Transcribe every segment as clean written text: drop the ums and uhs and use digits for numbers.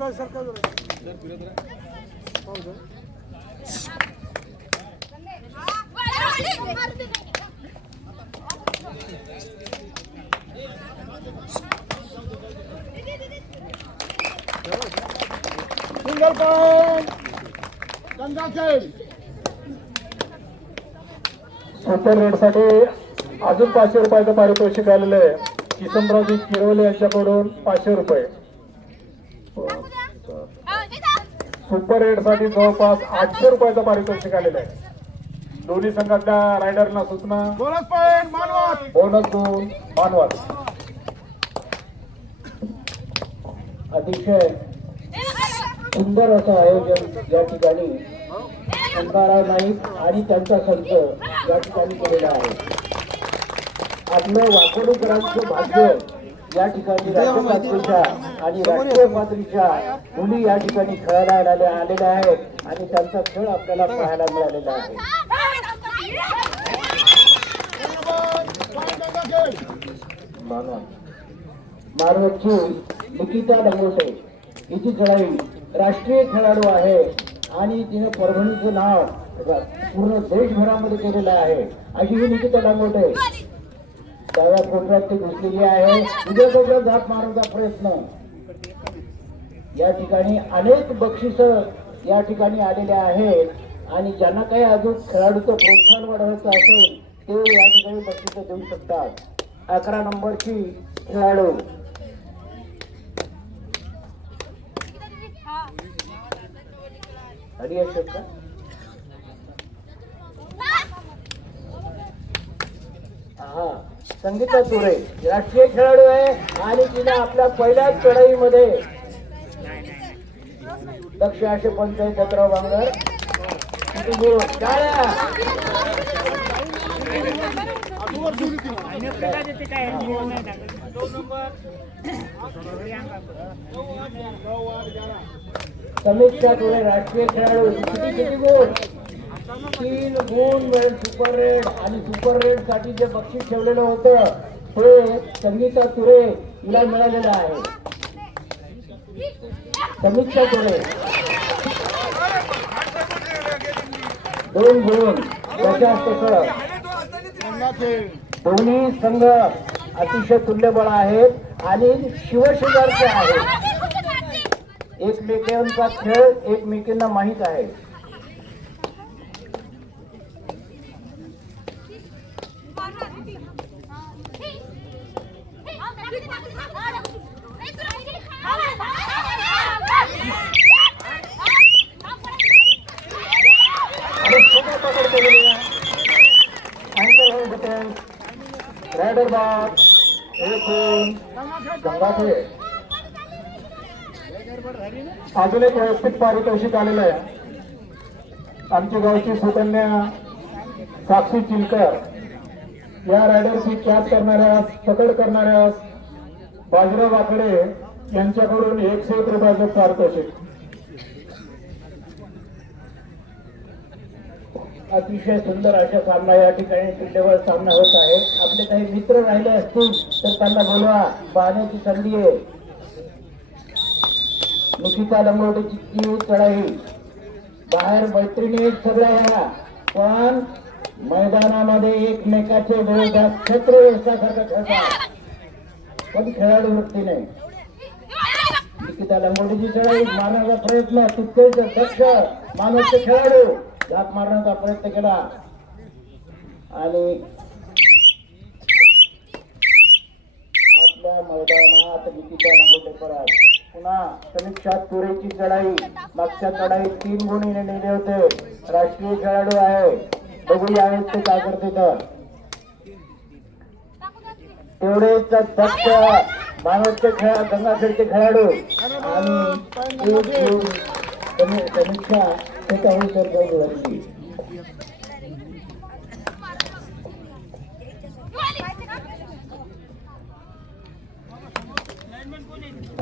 Single point Gangakhed. Super red साठी अजून 500 रुपयाचं पारितोषिक आलेलं आहे. किसनरावजी किरवले यांच्याकडून 500 रुपये. सुपर रेड साठी जवळपास 800 रुपयाचं पारितोषिक आलेलं आहे. दोन्ही संघातल्या रायडरना सूचना. Bonus point Manwat. बोनस गुण मानवत. अतिशय सुंदर असं आयोजन या ठिकाणी शंकरराव नाईक आणि त्यांचा संघ या ठिकाणी केलेला आहे. आपलं वाकोडकरांचं भाग्य या ठिकाणी राज्य पातळीच्या आणि राष्ट्रीय पातळीच्या मुली या ठिकाणी खेळायला आलेल्या आहेत आणि त्यांचा खेळ आपल्याला पाहायला मिळालेला आहे. मानवतची निकिता लंगोटे हिची खेळाई राष्ट्रीय खेळाडू आहे आणि तिने परभणीचं नाव पूर्ण देशभरामध्ये केलेलं आहे. अशी ही निकिता लंगोटे डाव्या कोपऱ्यात ती घुसलेली आहे. उद्या कोपऱ्यात झाप मारण्याचा प्रयत्न. या ठिकाणी अनेक बक्षिस या ठिकाणी आलेले आहेत आणि ज्यांना काही अजून खेळाडूचं प्रोत्साहन वाढवायचं असेल ते या ठिकाणी बक्षिस देऊ शकतात. 11 नंबरची खेळाडू संगीता तुरे राष्ट्रीय खेळाडू आहे आणि तिने आपल्या पहिल्याच चढाईमध्ये दक्ष असे पंचायत पत्राव बांगर समीक्षा तुरे राष्ट्रीय खेळाडू किती गुण 3 गुण मिळेल. सुपर रेड आणि सुपर रेड साठी जे बक्षीस ठेवलेलं होतं ते संगीता तुरे हिला मिळालेलं आहे. समीक्षा तुरे 2 गुण. दोन्ही संघ अतिशय तुल्यबळ आहेत आणि शिवशेजारचे आहेत. एकमेकांचा खेळ एकमेकांना माहित आहे. रायडर बॉक्स अजून एक वैयक्तिक पारितोषिक आलेलं आहे. आमच्या गावची सुकन्या साक्षी चिलकर या रायडरची कॅच करणाऱ्या पकड करणाऱ्या बाजीराव वाकडे यांच्याकडून 101 रुपयाचं पारितोषिक. अतिशय सुंदर अशा सामना या ठिकाणी तुल्यबळ सामना होत आहे. आपले काही मित्र राहिले असतील तर त्यांना बोलवा, पाहण्याची संधी आहे. निकिता लंगोटेची चढाई बाहेर मैत्रिणी सगळ्या ह्या पण मैदानामध्ये एकमेकाचे विरोधात क्षेत्र व्यवस्थासारखं खेळतात पण खेळाडू वृत्ती नाही. निकिता लंगोटेची चढाई मारण्याचा प्रयत्न तितकेच दक्ष मानवचे खेळाडू झाप मारण्याचा प्रयत्न केला आणि आपल्या मैदानात निकिता लंगोटे परत. पुन्हा समीक्षा तुरेची चढाई मागच्या चढाईत 3 गुणीने नेले होते. राष्ट्रीय खेळाडू आहे. बघूया आहेत ते काय करते तर. तेवढेच दक्ष मानवचे गंगाखेडचे खेळाडू आणि समीक्षा त्याच्याहून तर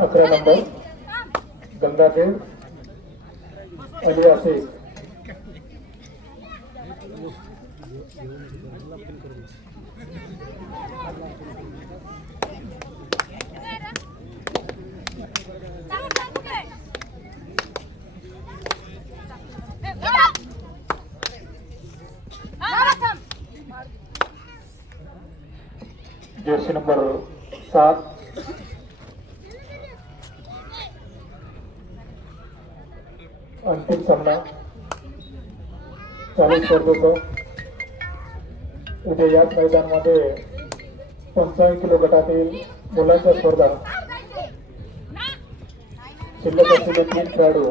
11 नंबर गंगाखेड आदिवासी. जर्सी नंबर 7 अंतिम सामना चालू स्पर्धेचा उद्या याच मैदानामध्ये 55 किलो गटातील मुलांच्या स्पर्धा शिल्लक असलेले 3 खेळाडू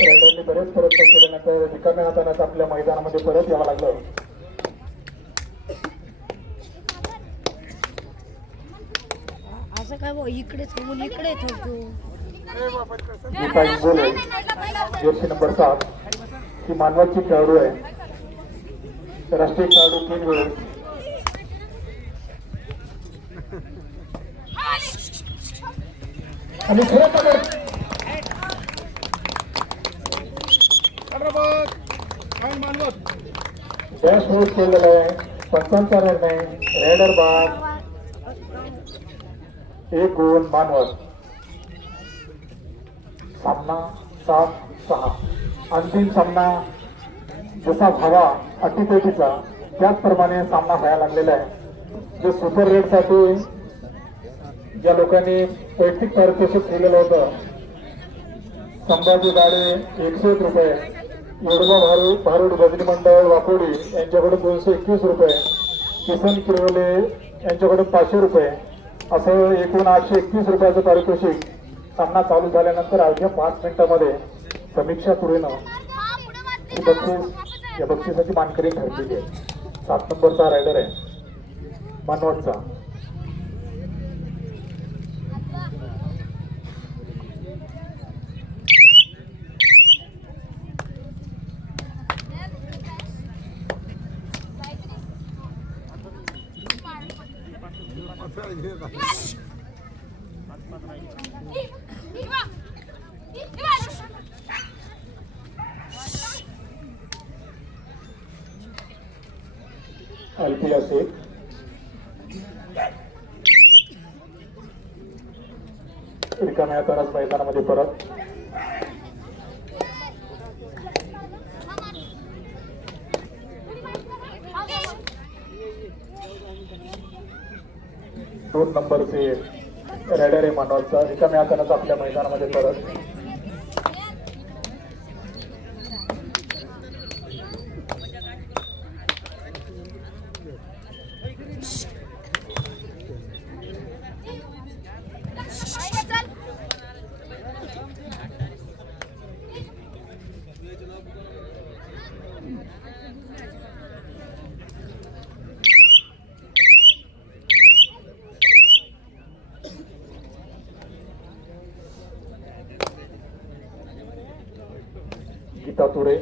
रायडरने बरेच प्रयत्न केल्यानंतर रिकाम्या हातानेच आपल्या मैदानामध्ये परत यावं लागलं. असं काय भाऊ इकडे थांबून इकडे थांबतो. जर्सी नंबर 7 ही मानवाची खेळाडू आहे. राष्ट्रीय खेळाडू 3 वेळेस आणि डॅश होल्ड केलेला आहे. 55 रन आहे. रेडर बाद 1 गुण मानवत. सामना 7-6. अंतिम सामना जसा व्हावा अटीतटीचा त्याचप्रमाणे सामना व्हायला लागलेला आहे. जे सुपर रेड साठी ज्या लोकांनी वैयक्तिक पारितोषिक दिलेलं होतं, संभाजी गाडे 101 रुपये, येडगा भारूड भजनी मंडळ वाकोडी यांच्याकडून 221 रुपये, किसन किरवले यांच्याकडून 500 रुपये, असं एकूण 831 रुपयाचं पारितोषिक सामना चालू झाल्यानंतर अवघ्या 5 मिनिटांमध्ये समीक्षा पुढेनं ही बक्षीस या बक्षिसाची मानकरी ठरलेली आहे. 7 नंबरचा रायडर आहे मानवतचा. अल्पिया शेख रिकाम्या हातानेच मैदानामध्ये परत. दोन नंबरचे रायडर आहे मानवतचा. रिकाम्या हातानेच आपल्या मैदानामध्ये परत. गीता तुरे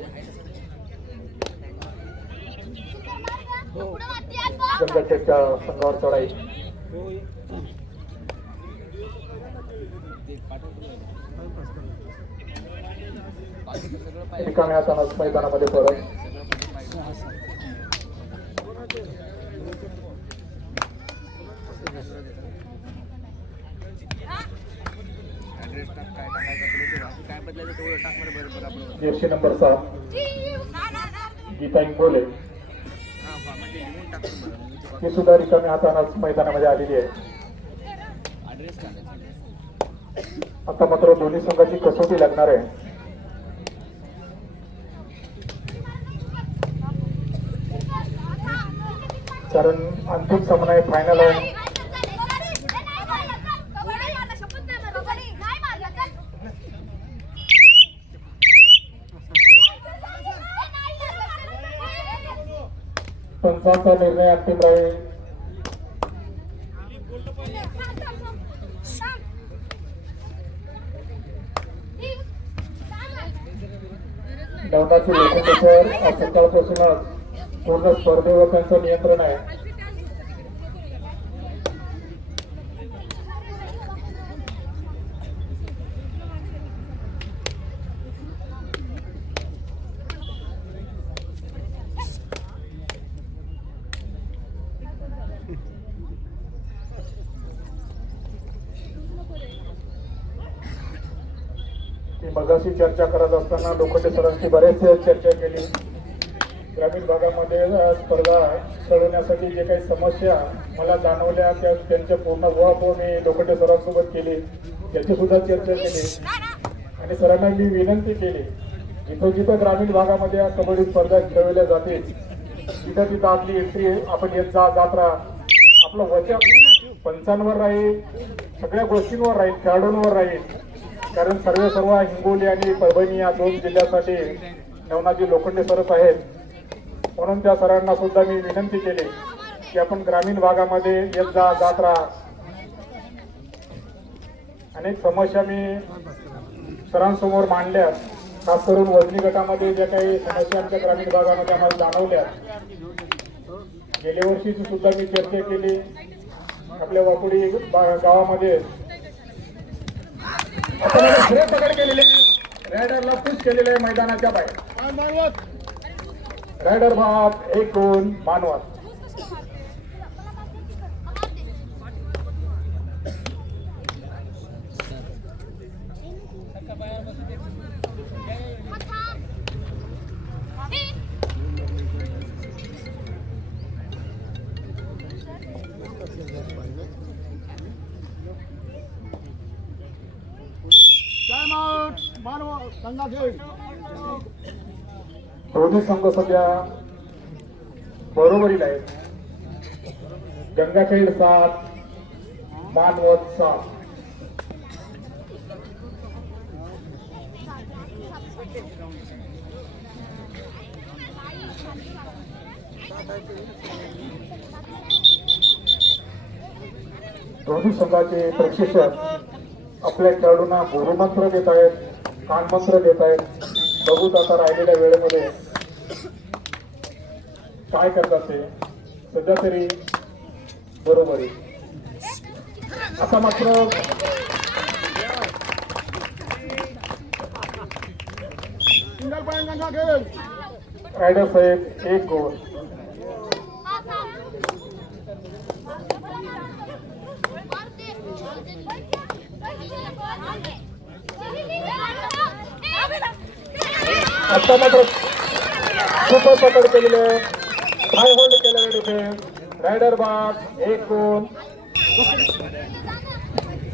गंगाटेकच्या संघावर चढाई. रिकाम्या हातानेच मैदानामध्ये परत. जर्सी नंबर 7 गीता इंगोले ही सुद्धा रिकाम्या हातानेच मैदानामध्ये आलेली आहे. आता मात्र दोन्ही संघाची कसोटी लागणार आहे. कारण अंतिम सामना आहे, फायनल आहे. पंचांचा निर्णय अंतिम राहील. लवणाची लेखकावर सकाळपासूनच पूर्ण स्पर्धेवर त्यांचं नियंत्रण आहे. मगाशी चर्चा करत असताना लोखंडे सरांची बरेच चर्चा केली. ग्रामीण भागामध्ये स्पर्धा चढवण्यासाठी जे काही समस्या मला जाणवल्या त्यांच्या पूर्ण उहापोह मी लोखंडे सरांसोबत केली, त्याची सुद्धा चर्चा केली आणि सरांना मी विनंती केली, जिथं जिथं ग्रामीण भागामध्ये कबड्डी स्पर्धा खेळवल्या जातील तिथं तिथं आपली एंट्री आपण येत जात राहा. आपलं वचन पंचांवर राहील, सगळ्या गोष्टींवर राहील, खेळाडूंवर राहील. कारण सर्व हिंगोली आणि परभणी या 2 जिल्ह्यासाठी नवनाथजी लोखंडे सरच आहेत. म्हणून त्या सरांना सुद्धा मी विनंती केली की आपण ग्रामीण भागामध्ये येत जात राहा. अनेक समस्या मी सरांसमोर मांडल्या, खास करून वजनी गटामध्ये ज्या काही समस्या आमच्या ग्रामीण भागामध्ये आम्हाला जाणवल्या. गेल्या वर्षीची सुद्धा मी चर्चा केली. आपल्या वाकुडी गावामध्ये आपण खरे पकड केलेले, रायडरला पुश केलेले आहे मैदानाच्या बाहेर. मानवत रायडर भाग 1-2 मानवत. Time out Manvat Gangakhed. दोन्ही संघ सध्या बरोबरीला आहेत. गंगाखेड 7, मानवत 7. दोन्ही संघाचे प्रशिक्षक आपल्या खेळाडूंना गुरुमंत्र देत आहेत, कानमंत्र देत आहेत. बघूच आता राहिलेल्या वेळेमध्ये काय करतात ते. सध्या तरी बरोबर आहे. आता मात्र सिंगल पॉइंट गंगाखेड. रायडर साहेब 1 गोल. आता मात्र सुपर पकड केलेले, हाय होल्ड केलेले डिफेन्स. रायडर बाद 1 गोल.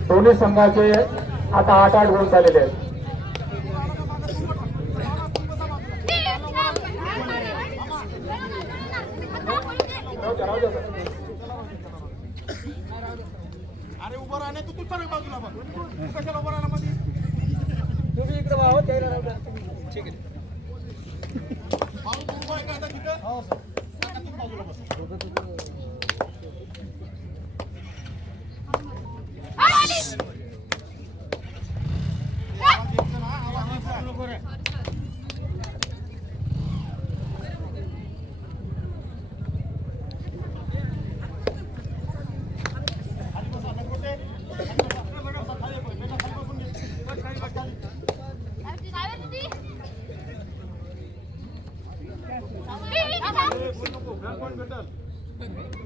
दोन्ही संघाचे आता 8-8 गोल झालेले आहेत. अरे उभं राहणे तू सरळ बाजूला बघ. तू कशाला उभं राहणार मध्ये? तुम्ही इकडे वाहो त्याला राहू द्या. ठीक आहे. माणूस उभा आहे का आता तिथं? हो सर. तू बाजूला बस.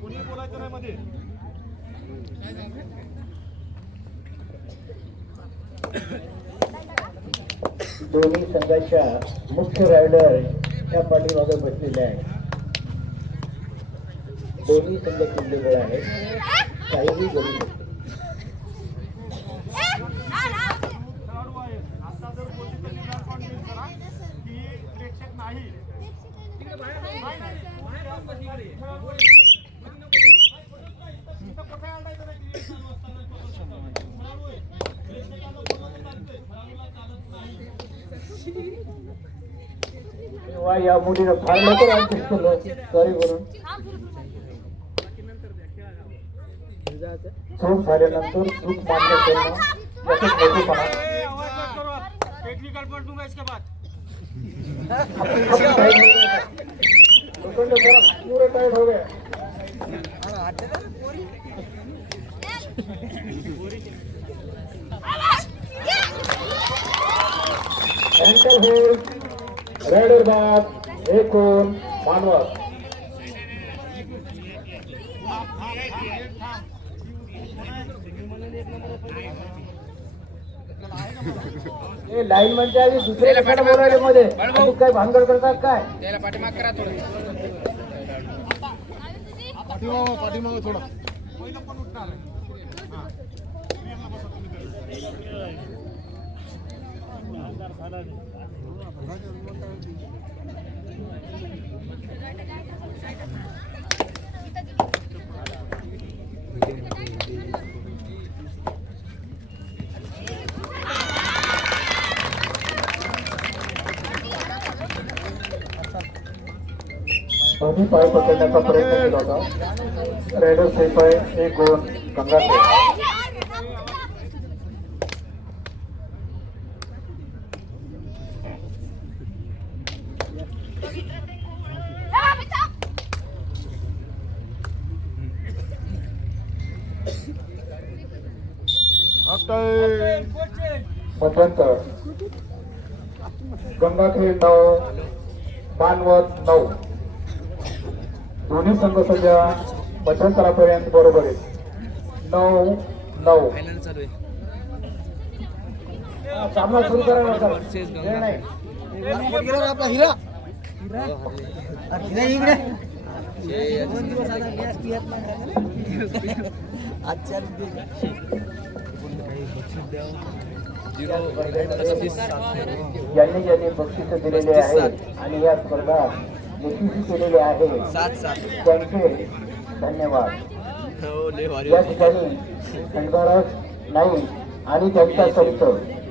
कोणी बोलायचं नाही मध्ये. दोन्ही संघाच्या मुख्य रायडर या पाठीमागे बसलेले आहेत. दोन्ही संघ किल्लेबळ आहेत, काहीही बोलू शकते. खेळाडू आहे. आता जर बोलली तर निदान पण देईल जरा की प्रेक्षक नाही. तेव्हा या मुलीनं फार लवकर आमचं केलं, सॉरी बोलून. चूक झाल्यानंतर चूक मान्य करणं यातच मोठेपणा. टेक्निकल पॉइंट दूंगा इसके बाद. लोखंडे जरा पूरे टाइट हो गए. Ankle hold. रायडर बाद 1 गोल मानवत. आहे का हे लाईन म्हणजे आधी दुसऱ्या ठिकाणी बोलायला मध्ये आणि काय भानगड करतात काय? पाठीमागं थोडं पहिलं पण उठणार आहे. हां. तुम्ही यांना बसा, तुम्ही दोन्ही पाय पकडण्याचा प्रयत्न केला होता. रायडर सेफ आहे. एक गुण गंगाखेड. मध्यंतर गंगाखेड 9 मानवत 9. दोन्ही संघ सध्या मध्यंतरापर्यंत बरोबर आहे. 9-9. सामना सुरू करायला वेळ नाही. आपला हिरा हिरा इकडे 2 दिवस आता गॅस पियत नाही. आजच्या ज्यांनी ज्यांनी बक्षीस दिलेले आहेत आणि या स्पर्धा यशस्वी केलेले आहे त्यांचे धन्यवाद. या ठिकाणी संघर्ष नाही आणि त्यांचा संत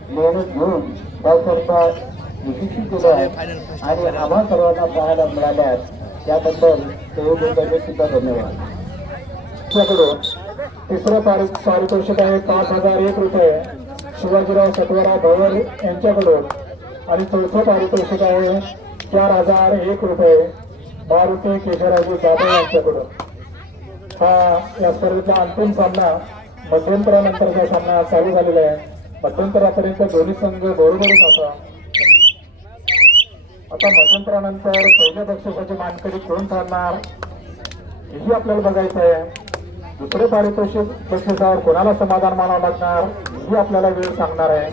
मेहनत घेऊन त्या स्पर्धा यशस्वी केल्या आणि आम्हा सर्वांना पाहायला मिळाल्यास त्याबद्दल सहयोगाचे सुद्धा धन्यवाद. तुमच्याकडून तिसरं पारितोषिक आहे 5,001 रुपये शिवाजीराव सतवारा भवर यांच्याकडून आणि चौथं पारितोषिक आहे 4,001 रुपये मारुती केशवरावजी जाधव यांच्याकडून. हा या स्पर्धेतला अंतिम सामना मध्यंतरानंतरचा सामना चालू झालेला आहे. मध्यंतरापर्यंत दोन्ही संघ बरोबरच होता. आता मध्यंतरानंतर पहिल्या बक्षिसाची मानकरी कोण ठरणार हेही आपल्याला बघायचं आहे. दुसरे पारितोषिक बक्षिसावर कोणाला समाधान मानावं लागणार ही आपल्याला वेळ सांगणार आहे.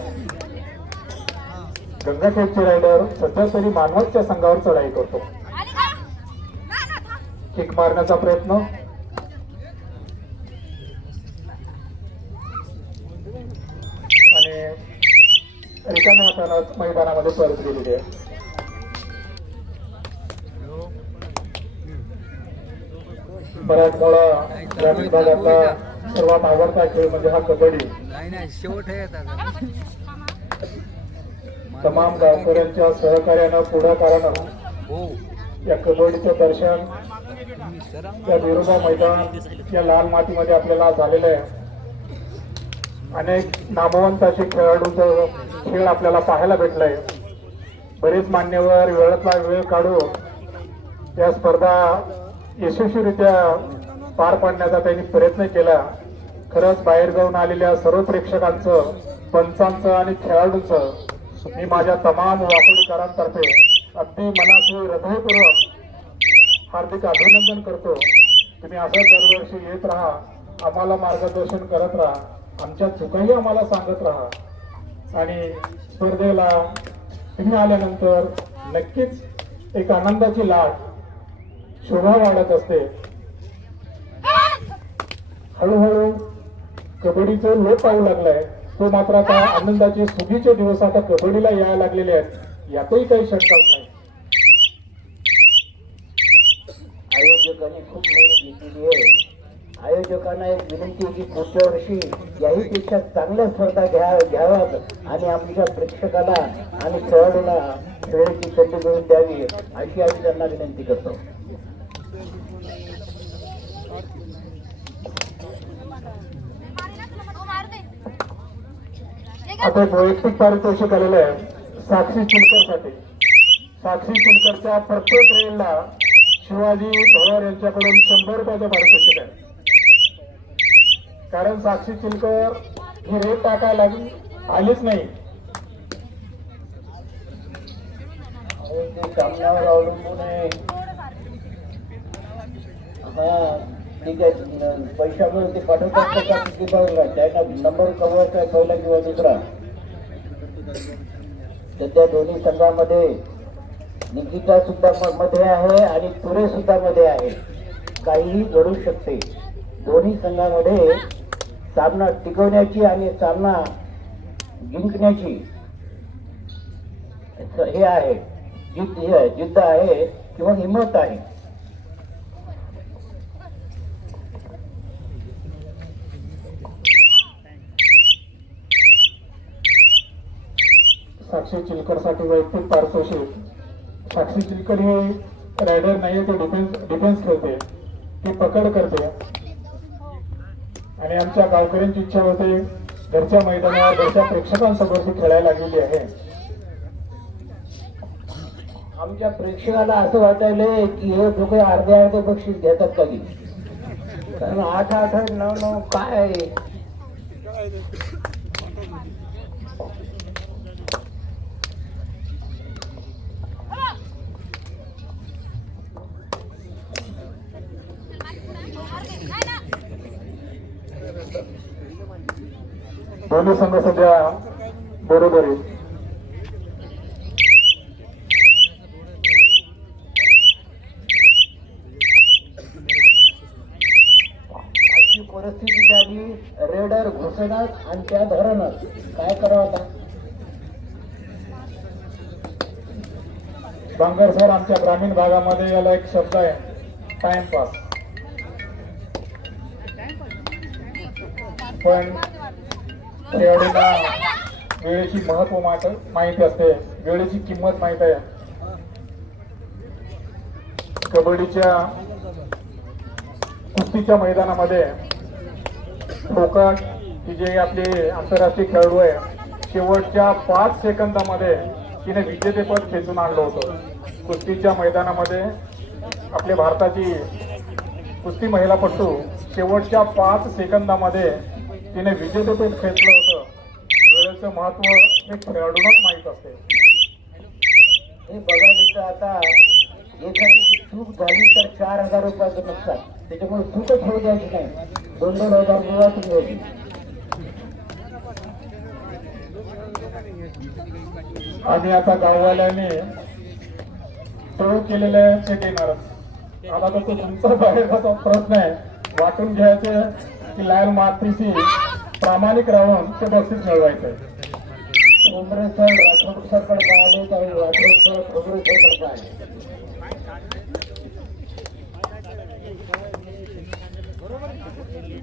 गंगाखेडचे रायडर सध्या तरी मानवतच्या संघावर चढाई करतो. किक मारण्याचा प्रयत्न आणि रिकाम्या हातानं मैदानामध्ये परत गेलेली आहे. मराठवाडा ग्रामीण भागातला सर्वात आवडता खेळ म्हणजे हा कबड्डी. शेवट आहे तमाम गावकऱ्यांच्या सहकार्यानं पुढाकारानं या कबड्डीचं दर्शन या बिरोबा मैदान या लाल मातीमध्ये आपल्याला झालेलं आहे. अनेक नामवंत असे खेळाडूंचा खेळ आपल्याला पाहायला भेटलाय. बरेच मान्यवर वेळातला वेळ काढून या स्पर्धा यशस्वीरित्या पार पाडण्याचा त्यांनी प्रयत्न केला. खरंच बाहेर जाऊन आलेल्या सर्व प्रेक्षकांचं, पंचांचं आणि खेळाडूंचं मी माझ्या तमाम वाकोडीकरांतर्फे अगदी मनाचे हृदयपूर्वक हार्दिक अभिनंदन करतो. तुम्ही असं दरवर्षी येत राहा, आम्हाला मार्गदर्शन करत राहा, आमच्या चुकाही आम्हाला सांगत राहा आणि स्पर्धेला तुम्ही आल्यानंतर नक्कीच एक आनंदाची लाट शोभा वाढत असते. हळूहळू कबड्डीचं लोप पाहू लागलाय तो मात्र आता आनंदाचे सुगीचे दिवस आता कबड्डीला यायला लागलेले आहेत यातही काही शंकाच नाही. आयोजकांनी खूप मेहनत घेतलेली आहे. आयोजकांना एक विनंती आहे की पुढच्या वर्षी याहीपेक्षा चांगल्या स्पर्धा घ्याव्यात आणि आमच्या प्रेक्षकाला आणि खेळाडूला खेळाची संधी मिळवून द्यावी अशी आम्ही त्यांना विनंती करतो. आता एक वैयक्तिक पारितोषिक आलेलं आहे साक्षी चिलकरसाठी. साक्षी चिलकरच्या प्रत्येक रेलला शिवाजी पवार यांच्याकडून 100 रुपयाचं पारितोषिक आहे. कारण साक्षी चिलकर ही रेल टाकायला आलीच नाही. ते सामन्यावर अवलंबून आहे. हा ठीक आहे, पैशामुळे ते पाठवतात का किती पाहिजे त्यांना नंबर कमवायचा आहे पहिला किंवा दुसरा. सध्या दोन्ही संघामध्ये निकिता सुद्धा मध्ये आहे आणि तुरे सुद्धा मध्ये आहे. काहीही घडू शकते. दोन्ही संघामध्ये सामना टिकवण्याची आणि सामना जिंकण्याची हे आहे, जिद्द आहे किंवा हिंमत आहे. साक्षी चिलकर साठी वैयक्तिक पारितोषिक. साक्षी चिलकर हे रायडर नाहीये, ते डिफेन्स खेळते, ती पकड करते आणि आमच्या गावकऱ्यांची इच्छा होते घरच्या मैदानावर घरच्या प्रेक्षकांसमोर ती खेळायला लागलेली आहे. आमच्या प्रेक्षकाला असं वाटायलंय की हे लोक अर्धे बक्षीस घेतात कधी, कारण 8-8, 9-9 काय आहे. दोन्ही संघ सध्या बरोबर आहे. अशी परिस्थिती झाली, रेडर घुसणार आणि त्या धरणं काय करावं आता. बांगर सर, आमच्या ग्रामीण भागामध्ये याला एक शब्द आहे, टाइमपास. पण खेळाडूंना वेळेची महत्व माहिती असते, वेळेची किंमत माहित आहे. कबड्डीच्या कुस्तीच्या मैदानामध्ये फोकट ही जे आपले आंतरराष्ट्रीय खेळाडू आहे, शेवटच्या 5 सेकंदामध्ये तिने विजेतेपद खेचून आणलं होतं. कुस्तीच्या मैदानामध्ये आपल्या भारताची कुस्ती महिलापटू शेवटच्या 5 सेकंदामध्ये तिने विजेतेपद खेचलं होतं. वेळेचं महत्व हे खेळाडूंनाच माहीत असते. हे बघायला तर आता एखादी चूक झाली तर 4,000 रुपयाचं नुकसान. त्याच्यामुळे चूकच होऊ द्यायची नाही. 2-2 हजार रुपये वाचून घ्यायची. आणि आता गाववाल्यांनी सुरू केलेले चेक येणारच. आता तर तो तुमचा बाहेरचा प्रश्न आहे, वाटून घ्यायचे की लाल मातीशी प्रामाणिक राहून ते बक्षीस मिळवायचंय. उमरे सर राठोड सरकडे पाहिले तर राठोड सर उमरे सरकडे पाहिले.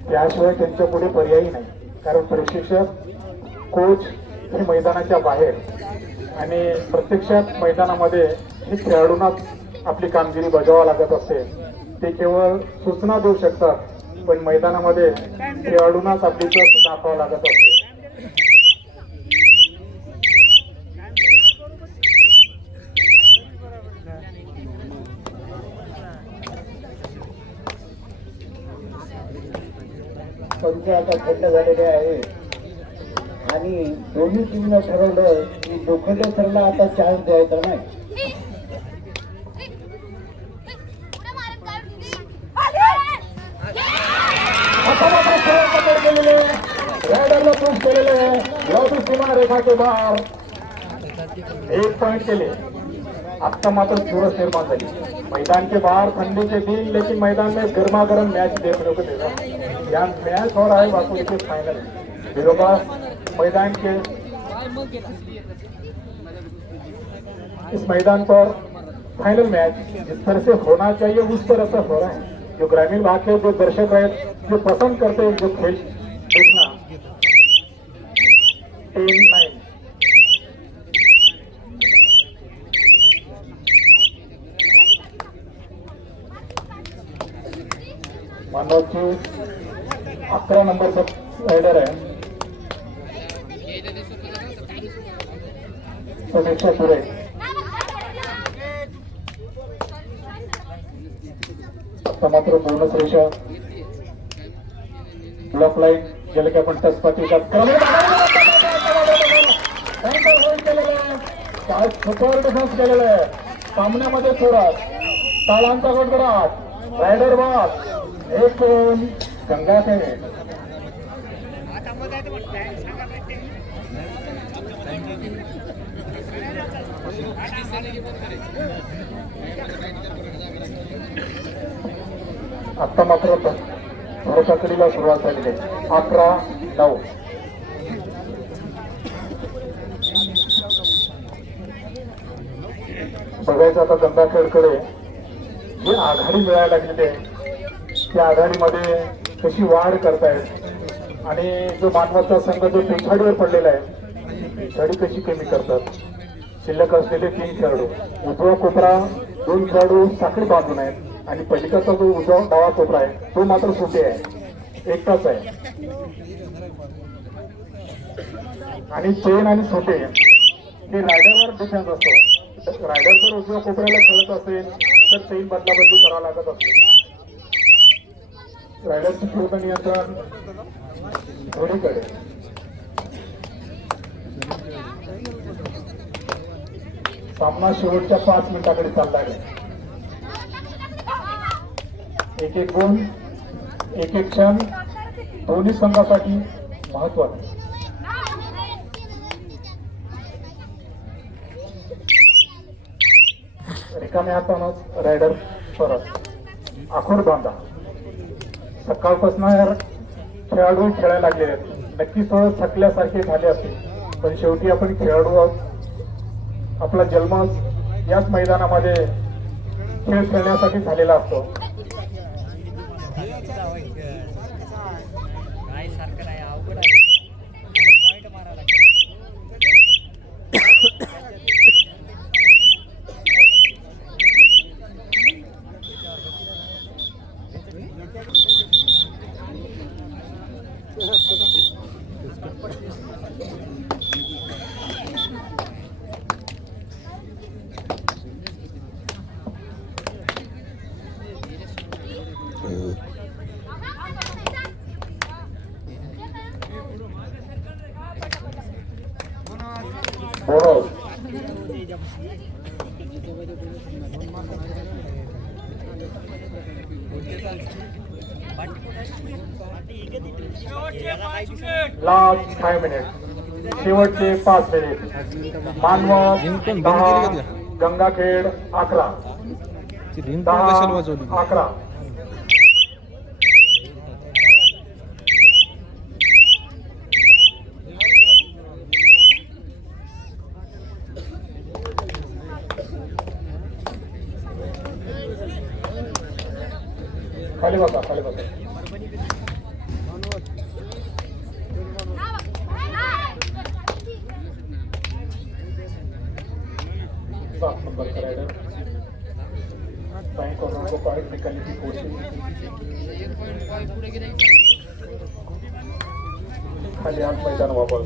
त्याशिवाय त्यांच्या पुढे पर्यायी नाही, कारण प्रशिक्षक कोच हे मैदानाच्या बाहेर आणि प्रत्यक्षात मैदानामध्ये हे खेळाडूंनाच आपली कामगिरी बजावावी लागत असते. ते केवळ सूचना देऊ शकतात, पण मैदानामध्ये खेळाडूंनाच आपली चूक दाखवावं लागत असते. पंच आता थंड झालेले आहे आणि दोन्ही टीमनं ठरवलं की लोखंडे सरला आता चान्स द्यायचा नाही. आता मात्र सरळ पकड केलेले, रायडरला पुश केलेले, लॉबी सीमा रेखा के बाहेर 1 पॉइंट केले. आता मात्र चुरस निर्माण झाली. मैदान के बाहर ठंडी के दिन, लेकिन मैदान में गर्मा गर्म मैच देखने को मिला. यहाँ मैच हो रहा है बापू के फाइनल विरोधाभास मैदान के इस मैदान पर फाइनल मैच जिस तरह से होना चाहिए उस तरह से हो रहा है. जो ग्रामीण भाग के जो दर्शक है, जो पसंद करते हैं जो खेल देखना, 10-9 मानवची 11 नंबरचा रायडर आहे समीक्षा पुरे. आता मात्र बोनस रेषा ब्लॉक लाईन गेलं की आपण टचपातीचा काय सुपर डिफेन्स केलेलं आहे. सामन्यामध्ये थोडा तालांचा गडगडाट, रायडर बाद 1-2 गंगाखेडे. आता मात्र भारताकडीला सुरुवात झालेली आहे. 11-9. बघायचं आता गंगाखेडकडे जी आघाडी मिळायला लागलेली आहे त्या आघाडीमध्ये कशी वाढ करतायत आणि जो मानवाचा संघ जो पिछाडीवर पडलेला आहे पिछाडी कशी कमी करतात. शिल्लक असलेले 3 खेळाडू, उजवा कोपरा 2 खेळाडू साखळी बांधून आहेत आणि पलीकडचा जो उजवा डावा कोपरा आहे तो मात्र सुटे आहे, एकटाच आहे. आणि चेन आणि सोटे हे रायडरवर डिफेन्स असतो. रायडर जर उजव्या कोपऱ्याला खेळत असेल तर चेन बदलाबदली करावं लागत असते. रायडरचे पूर्ण नियंत्रण धोनीकडे. सामना शेवटच्या 5 मिनिटाकडे चालला आहे. एक गुण, एक क्षण दोन्ही संघासाठी महत्वाचे. रिकाम्या हातानच रायडर परत आखोड बांधा. सकाळपासून खेळाडू खेळायला लागले आहेत. नक्कीच थोडं थकल्यासारखे झाले असते पण शेवटी आपण खेळाडू आहोत. आपला जन्म याच मैदानामध्ये खेळ खेळण्यासाठी झालेला असतो. लास्ट 5 मिनिट, शेवटचे 5 मिनिट. मानवत 10, गंगाखेड 11. 10-11. खाली बसा, खाली बसा. 7 नंबर का राइडर बैंक और उनको पॉइंट निकालने की कोशिश. खाली आत मैदान वापस.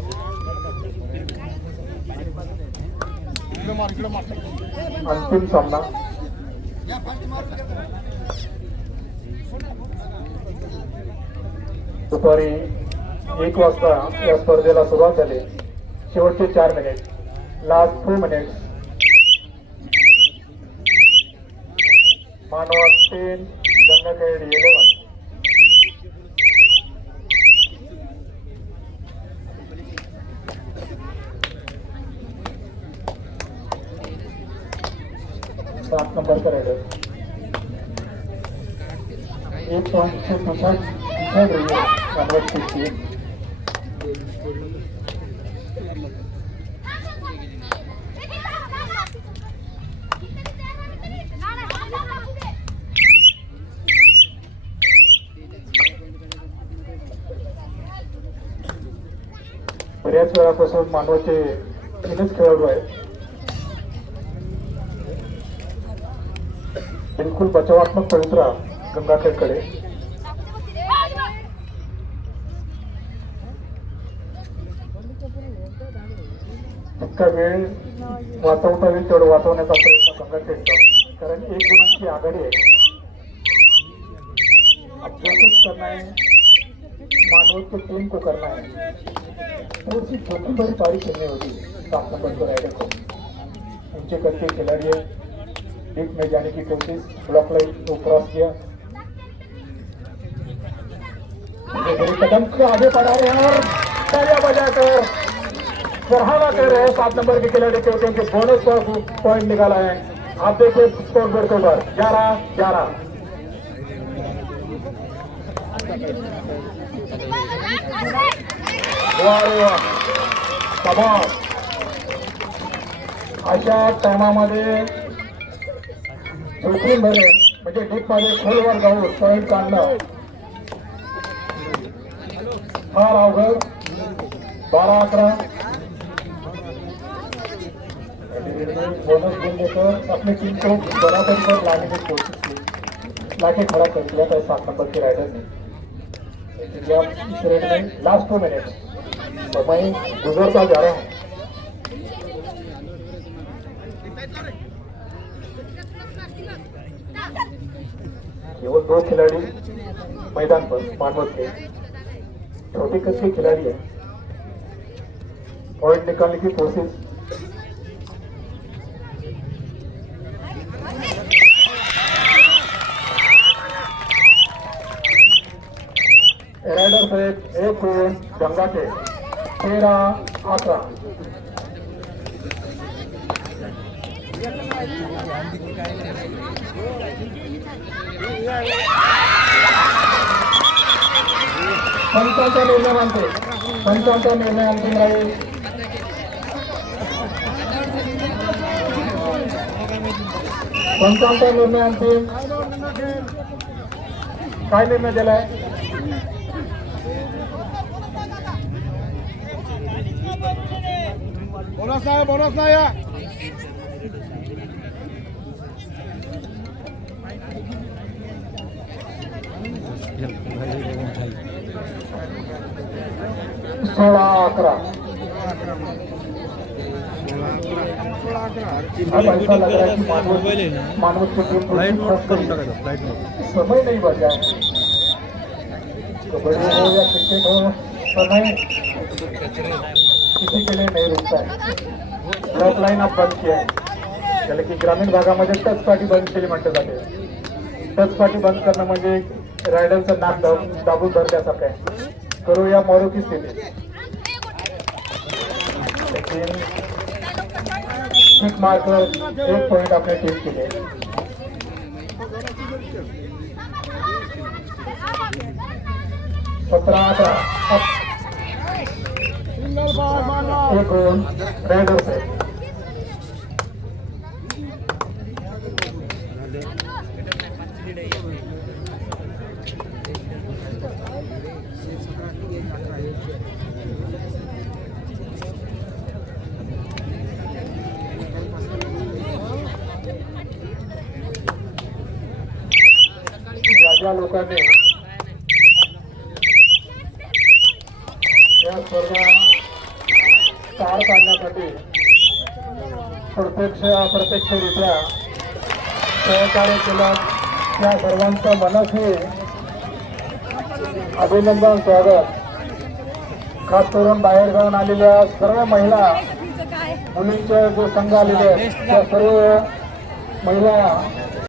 अंतिम सामना दुपारी 1 वाजता या स्पर्धेला सुरुवात झाली. शेवटचे 4 minute, last 2 minutes. Manwat 10, Gangakhed 11. सात नंबर का राइडर 1 पॉइंट से पीछा रही है मानवत की टीम. बऱ्याच वेळापासून मानवचे 3च खेळाडू आहेत. बिलकुल बचावात्मक पवित्रा गंगाखेडकडे. इतका वेळ वाचवता येईल तेवढं वाचवण्याचा प्रयत्न गंगाखेडचा, कारण 1 गुणांची आघाडी आहे. अब जो कुछ करना है मानव की टीम को करना है. थोड़ी सी जोखिम भरी पारी खेलनी होगी 7 नंबर को राइडर को. ऊंचे करके खिलाड़ी है, डीप में जाने की कोशिश, ब्लॉक लाइन को क्रॉस किया. कदम को आगे बढ़ा रहे हैं और तालियां बजाकर सुहाना कह रहे हैं 7 नंबर के खिलाड़ी क्योंकि उनके बोनस पॉइंट निकाला है। आप देखिए स्कोर बोर्ड के ऊपर 11-11। अशा टायमामध्ये जोखीम भरे म्हणजे डीप मध्ये खोलवर जाऊन पॉइंट काढणं फार अवघड. 12-11 बोनस गुण देकर अपनी टीम को बराबर पर लाने की कोशिश की, लाके खड़ा कर दिया था 7 नंबर के राइडर ने. इस रेट में लास्ट 2 मिनट समय गुजरता जा रहा है. केवल 2 खिलाड़ी मैदान पर मानवत के छोटे कद के खिलाड़ी है. पॉइंट निकालने की कोशिश. राइडर से एक गंगा के 13-11. पंचांचा निर्णय मानते. पंचांचा निर्णय अंतिम राहील. पंचांचा निर्णय अंतिम. काय निर्णय दिलाय? बोनस नाही या. सोळा 11. अब ऐसा लग रहा है कि मानवत की टीम समय नहीं बचा है. कबड्डी हो या क्रिकेट हो, समय किसी के लिए नहीं रुकता है. ब्लॉक लाईन आप बंद किया आहे. याला की ग्रामीण भागामध्ये टच पाटी बंद केली म्हटलं जाते. टच पाटी बंद करणं म्हणजे रायडरचं नाक दाबून धरल्यासारखं आहे. करूया मारू की स्थिती. लेकिन किक मारकर 1 पॉइंट अपनी टीम के लिए. एक गोल राइडर से. ज्या लोकांनी या स्पर्धा पार पाडण्यासाठी प्रत्यक्षरित्या सहकार्य केलं त्या सर्वांचं मनसे अभिनंदन, स्वागत. खास करून बाहेर जाऊन आलेल्या सर्व महिला मुलींचे जो संघ आलेले आहेत त्या सर्व महिला